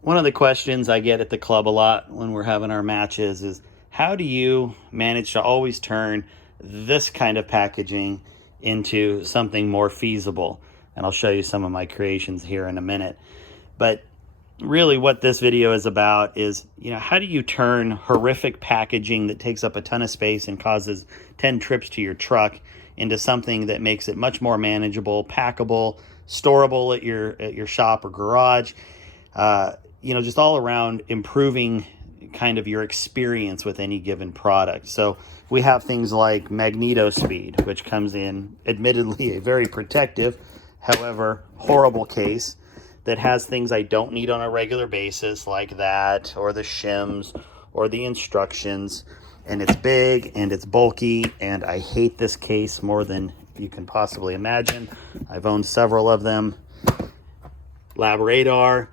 One of the questions I get at the club a lot when we're having our matches is, how do you manage to always turn this kind of packaging into something more feasible? And I'll show you some of my creations here in a minute. But really what this video is about is, how do you turn horrific packaging that takes up a ton of space and causes 10 trips to your truck into something that makes it much more manageable, packable, storable at your shop or garage, just all around improving kind of your experience with any given product. So we have things like MagnetoSpeed, which comes in admittedly a very protective, however horrible case that has things I don't need on a regular basis, like that, or the shims, or the instructions. And it's big and it's bulky, and I hate this case more than you can possibly imagine. I've owned several of them. Lab radar.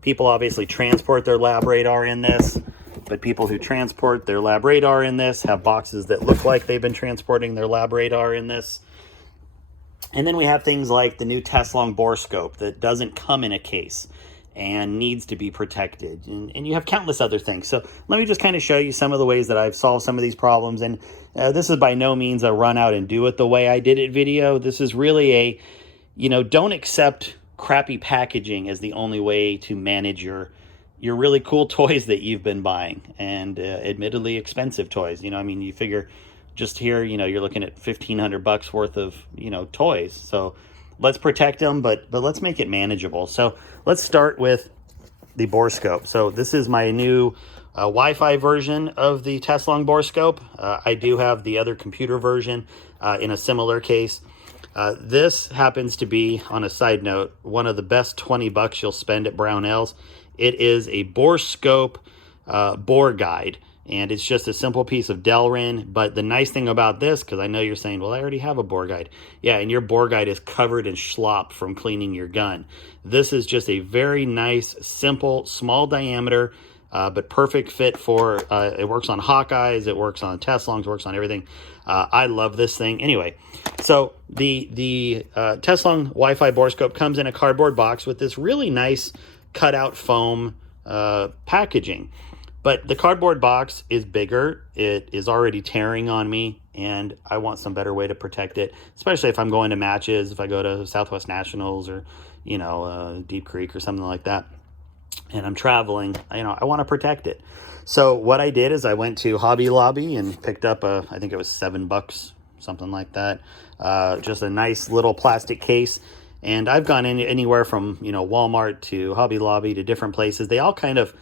People obviously transport their lab radar in this, but people who transport their lab radar in this have boxes that look like they've been transporting their lab radar in this. And then we have things like the new Teslong bore scope that doesn't come in a case and needs to be protected. And you have countless other things. So let me just kind of show you some of the ways that I've solved some of these problems. And this is by no means a run out and do it the way I did it video. This is really a, don't accept crappy packaging as the only way to manage your really cool toys that you've been buying, and admittedly expensive toys. You figure just here, you're looking at $1,500 worth of, toys. So let's protect them, but let's make it manageable. So let's start with the bore scope. So this is my new Wi-Fi version of the Teslong bore scope. I do have the other computer version in a similar case. This happens to be, on a side note, one of the best $20 you'll spend at Brownells. It is a bore scope bore guide. And it's just a simple piece of Delrin. But the nice thing about this, because I know you're saying, well, I already have a bore guide. Yeah, and your bore guide is covered in schlop from cleaning your gun. This is just a very nice, simple, small diameter, but perfect fit for, it works on Hawkeyes, it works on Teslongs, works on everything. I love this thing. Anyway, so the Teslong Wi-Fi bore scope comes in a cardboard box with this really nice cutout foam packaging. But the cardboard box is bigger. It is already tearing on me, and I want some better way to protect it, especially if I'm going to matches, if I go to Southwest Nationals or, Deep Creek or something like that, and I'm traveling, I want to protect it. So what I did is I went to Hobby Lobby and picked up I think it was $7, something like that, just a nice little plastic case. And I've gone in anywhere from, Walmart to Hobby Lobby to different places. They all kind of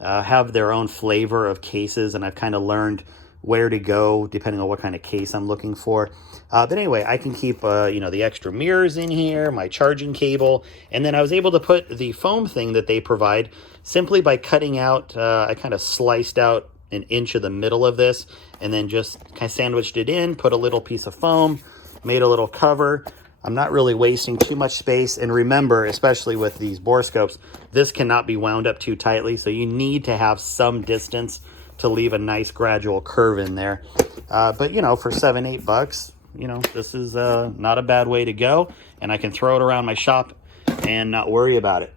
have their own flavor of cases, and I've kind of learned where to go depending on what kind of case I'm looking for. But anyway, I can keep the extra mirrors in here, my charging cable, and then I was able to put the foam thing that they provide simply by cutting out, I kind of sliced out an inch of the middle of this, and then just kind of sandwiched it in, put a little piece of foam, made a little cover. I'm not really wasting too much space. And remember, especially with these bore scopes, this cannot be wound up too tightly. So you need to have some distance to leave a nice gradual curve in there. But, for $7, $8, this is not a bad way to go. And I can throw it around my shop and not worry about it.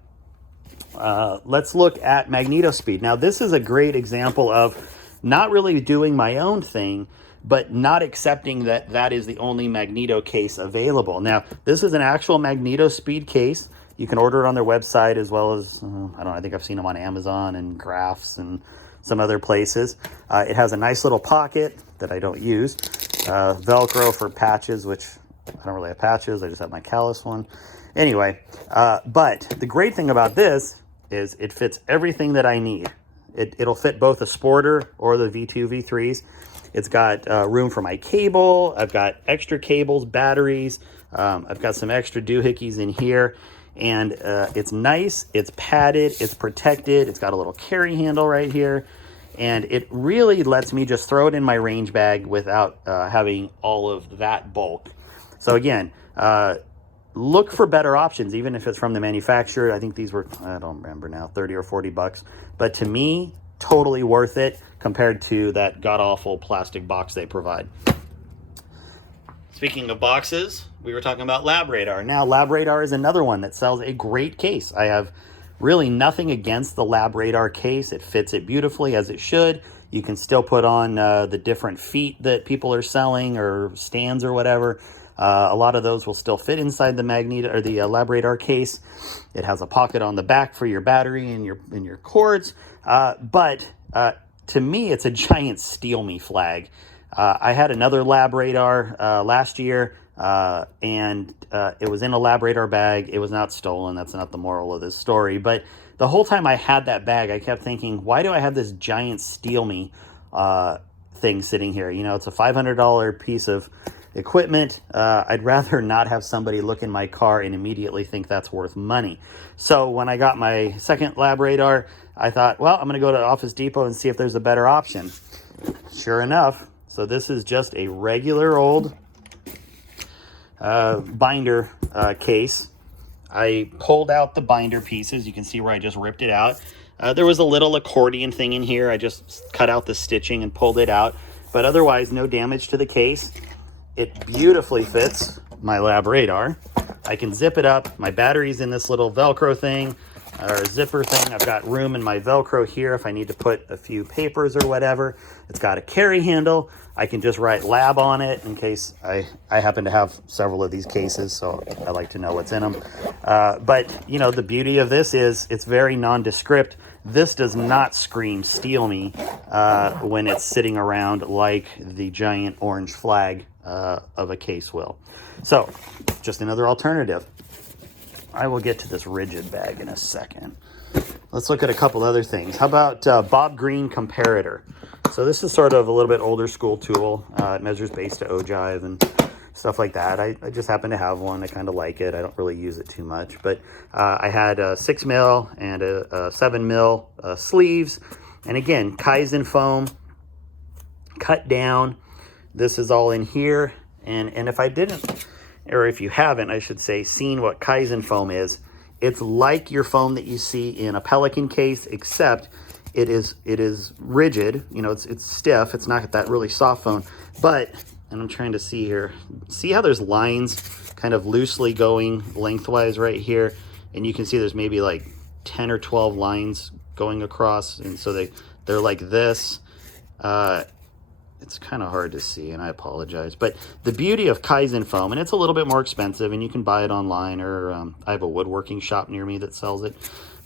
Let's look at MagnetoSpeed. Now, this is a great example of not really doing my own thing, but not accepting that that is the only Magneto case available. Now, this is an actual MagnetoSpeed case. You can order it on their website, as well as, I think I've seen them on Amazon and Crafts and some other places. It has a nice little pocket that I don't use. Velcro for patches, which I don't really have patches. I just have my callus one. Anyway, but the great thing about this is it fits everything that I need. It'll fit both a Sporter or the V2, V3s. It's got room for my cable. I've got extra cables, batteries. I've got some extra doohickeys in here. And it's nice, it's padded, it's protected. It's got a little carry handle right here. And it really lets me just throw it in my range bag without having all of that bulk. So again, look for better options, even if it's from the manufacturer. I think these were, I don't remember now, 30 or 40 bucks. But to me, totally worth it compared to that god-awful plastic box they provide. Speaking of boxes, we were talking about Lab Radar. Now, Lab Radar is another one that sells a great case. I have Really nothing against the Lab Radar case. It fits it beautifully as it should. You can still put on the different feet that people are selling or stands or whatever. A lot of those will still fit inside the Lab Radar case. It has a pocket on the back for your battery and your cords. But to me, it's a giant steal me flag. I had another Lab Radar last year, and it was in a Lab Radar bag. It was not stolen. That's not the moral of this story. But the whole time I had that bag, I kept thinking, why do I have this giant steal me thing sitting here? You know, it's a $500 piece of equipment. I'd rather not have somebody look in my car and immediately think that's worth money. So when I got my second Lab Radar, I thought, well, I'm going to go to Office Depot and see if there's a better option. Sure enough, so this is just a regular old binder case. I pulled out the binder pieces. You can see where I just ripped it out. There was a little accordion thing in here. I just cut out the stitching and pulled it out. But otherwise, no damage to the case. It beautifully fits my Lab Radar. I can zip it up. My battery's in this little Velcro thing, or zipper thing. I've got room in my Velcro here if I need to put a few papers or whatever. It's got a carry handle. I can just write Lab on it in case I happen to have several of these cases, so I like to know what's in them. But, you know, the beauty of this is it's very nondescript. This does not scream steal me when it's sitting around like the giant orange flag of a case will. So, just another alternative. I will get to this rigid bag in a second. Let's look at a couple other things. How about Bob Green Comparator? So this is sort of a little bit older school tool. It measures base to ogive and stuff like that. I just happen to have one. I kind of like it. I don't really use it too much. But I had a 6 mil and a 7 mil sleeves. And again, Kaizen foam, cut down. This is all in here. And if I didn't, or if you haven't, I should say, seen what Kaizen foam is, it's like your foam that you see in a Pelican case, except it is rigid. You know, it's stiff. It's not that really soft foam. But, and I'm trying to see here, see how there's lines kind of loosely going lengthwise right here? And you can see there's maybe like 10 or 12 lines going across. And so they're like this. It's kind of hard to see, and I apologize. But the beauty of Kaizen foam, and it's a little bit more expensive, and you can buy it online, or I have a woodworking shop near me that sells it.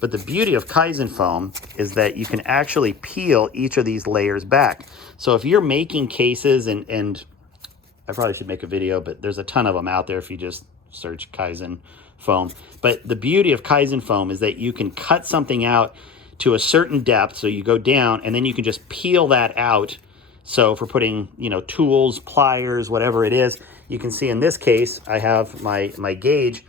But the beauty of Kaizen foam is that you can actually peel each of these layers back. So if you're making cases, and I probably should make a video, but there's a ton of them out there if you just search Kaizen foam. But the beauty of Kaizen foam is that you can cut something out to a certain depth, so you go down, and then you can just peel that out. So for putting, you know, tools, pliers, whatever it is, you can see in this case, I have my gauge.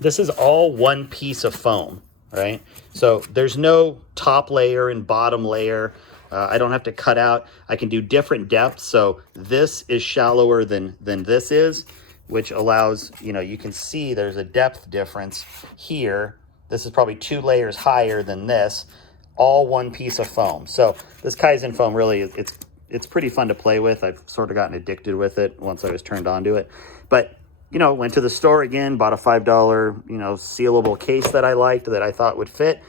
This is all one piece of foam, right? So there's no top layer and bottom layer. I don't have to cut out. I can do different depths. So this is shallower than this is, which allows, you know, you can see there's a depth difference here. This is probably 2 layers higher than this. All one piece of foam. So this Kaizen foam really, it's pretty fun to play with. I've sort of gotten addicted with it once I was turned on to it. But, you know, went to the store again, bought a $5, you know, sealable case that I liked, that I thought would fit.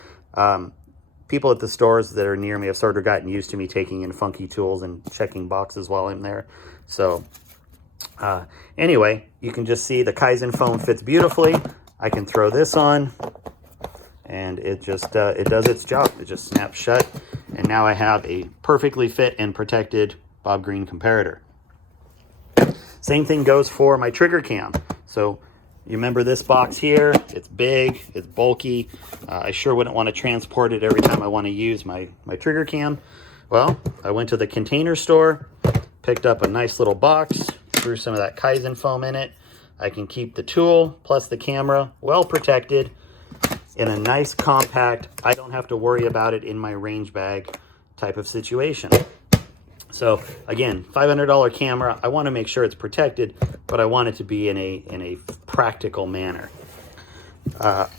People at the stores that are near me have sort of gotten used to me taking in funky tools and checking boxes while I'm there. So anyway, you can just see the Kaizen foam fits beautifully. I can throw this on, and it just it does its job. It just snaps shut, and now I have a perfectly fit and protected Bob Green Comparator. Same thing goes for my trigger cam. So you remember this box here? It's big, it's bulky. I sure wouldn't want to transport it every time I want to use my trigger cam. Well, I went to the Container Store, picked up a nice little box, threw some of that Kaizen foam in it. I can keep the tool plus the camera well protected in a nice compact, I don't have to worry about it in my range bag type of situation. So again, $500 camera, I want to make sure it's protected, but I want it to be in a practical manner.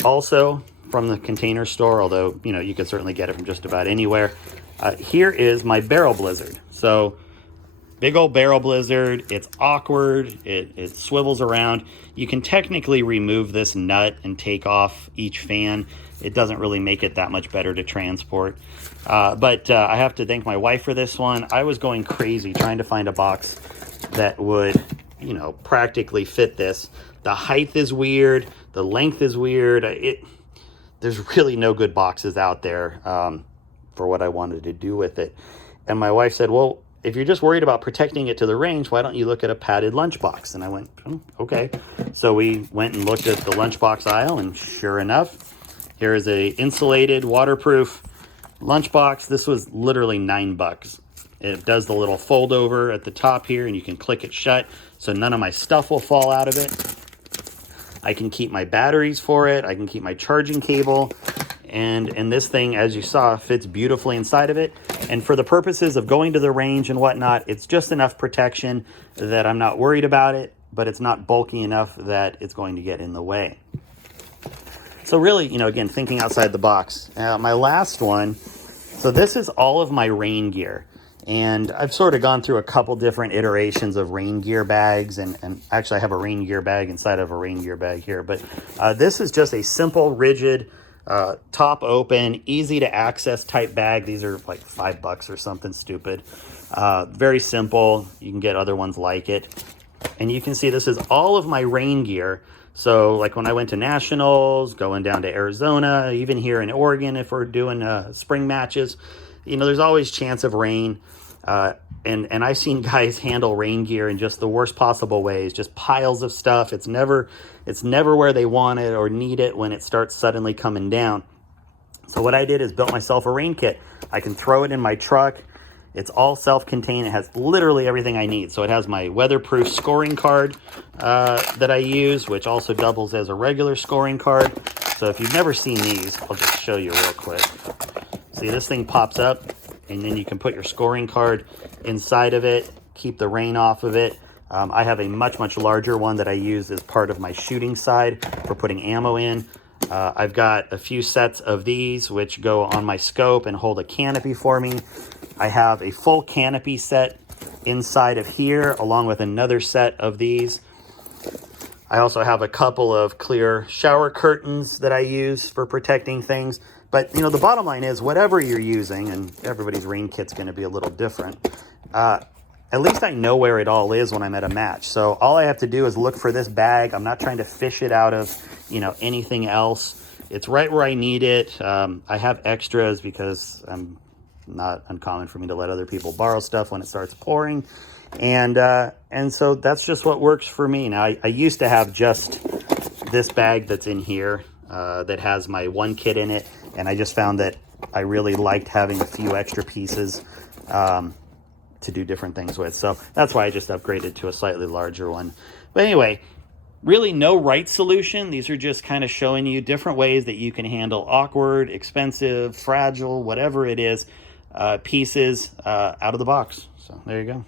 Also from the Container Store, although, you know, you can certainly get it from just about anywhere, here is my barrel blizzard. So big old barrel blizzard. It's awkward. It swivels around. You can technically remove this nut and take off each fan. It doesn't really make it that much better to transport. But I have to thank my wife for this one. I was going crazy trying to find a box that would, you know, practically fit this. The height is weird. The length is weird. There's really no good boxes out there for what I wanted to do with it. And my wife said, well, if you're just worried about protecting it to the range, why don't you look at a padded lunchbox? And I went, okay. So we went and looked at the lunchbox aisle, and sure enough, here is a insulated, waterproof lunchbox. This was literally $9. It does the little fold over at the top here, and you can click it shut so none of my stuff will fall out of it. I can keep my batteries for it. I can keep my charging cable. And this thing, as you saw, fits beautifully inside of it. And for the purposes of going to the range and whatnot, it's just enough protection that I'm not worried about it, but it's not bulky enough that it's going to get in the way. So really, you know, again, thinking outside the box. My last one, so this is all of my rain gear. And I've sort of gone through a couple different iterations of rain gear bags. And actually, I have a rain gear bag inside of a rain gear bag here. But this is just a simple, rigid, top open, easy to access type bag. These are like $5 or something stupid. Very simple. You can get other ones like it. And you can see this is all of my rain gear. So like when I went to nationals, going down to Arizona, even here in Oregon, if we're doing spring matches, you know, there's always chance of rain. And I've seen guys handle rain gear in just the worst possible ways, just piles of stuff. It's never where they want it or need it when it starts suddenly coming down. So what I did is built myself a rain kit. I can throw it in my truck. It's all self-contained. It has literally everything I need. So it has my weatherproof scoring card that I use, which also doubles as a regular scoring card. So if you've never seen these, I'll just show you real quick. See, this thing pops up, and then you can put your scoring card inside of it, keep the rain off of it. I have a much larger one that I use as part of my shooting side for putting ammo in. I've got a few sets of these which go on my scope and hold a canopy for me. I have a full canopy set inside of here along with another set of these. I also have a couple of clear shower curtains that I use for protecting things. But, you know, the bottom line is whatever you're using, and everybody's rain kit's going to be a little different, at least I know where it all is when I'm at a match. So all I have to do is look for this bag. I'm not trying to fish it out of, you know, anything else. It's right where I need it. I have extras because I'm not uncommon for me to let other people borrow stuff when it starts pouring. And so that's just what works for me. Now, I used to have just this bag that's in here that has my one kit in it. And I just found that I really liked having a few extra pieces to do different things with. So that's why I just upgraded to a slightly larger one. But anyway, really no right solution. These are just kind of showing you different ways that you can handle awkward, expensive, fragile, whatever it is, pieces out of the box. So there you go.